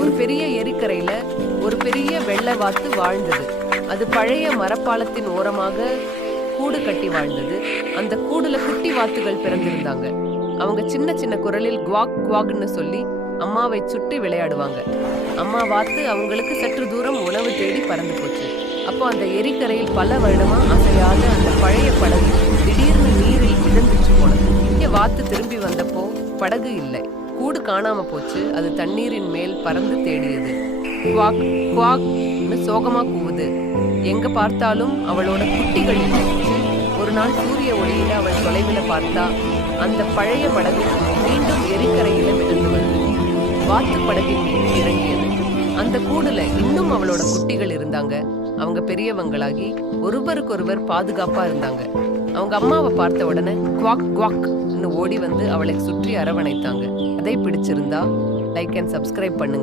ஒரு பெரிய ஏரிக்கரையில ஒரு பெரிய வெள்ளை வாத்து வாழ்ந்தது. அது பழைய மரப்பாலத்தின் ஓரமாக கூடு கட்டி வாழ்ந்தது. அந்த கூடுல குட்டி வாத்துகள் பிறந்திருந்தாங்க. அவங்க சின்ன சின்ன குரலில் குவாக் குவாக்னு சொல்லி அம்மாவை சுற்றி விளையாடுவாங்க. அம்மா வாத்து அவங்களுக்கு சற்று தூரம் உணவு தேடி பறந்து போச்சு. அப்போ அந்த ஏரிக்கரையில் பல வருடமா அசையாத அந்த பழைய படகு திடீர்னு நீரில் மிதந்துச்சு போனது. இங்க வாத்து திரும்பி வந்தப்போ படகு இல்லை. கூடு காணாம போச்சு. அது தண்ணீரின் மேல் பறந்து தேடியது. குவாக் குவாக்னு சோகமா கூவுது. எங்க பார்த்தாலும் அவளோட குட்டிகள் இல்லை. ஒரு நாள் சூரிய ஒளியில அவள் தொலைவில் பார்த்தா அந்த பழைய படகு மீண்டும் எரிக்கரையில மிதந்து வந்து வாத்து படகின் மீது இறங்கியது. அந்த கூடுல இன்னும் அவளோட குட்டிகள் இருந்தாங்க. அவங்க பெரியவங்களாகி ஒருவருக்கொருவர் பாதுகாப்பா இருந்தாங்க. அவங்க அம்மாவை பார்த்த உடனே குவாக் குவாக்னு ஓடி வந்து அவளை சுற்றி அரவணைத்தாங்க. அதை பிடிச்சிருந்தா லைக் அண்ட் சப்ஸ்கிரைப் பண்ணுங்க.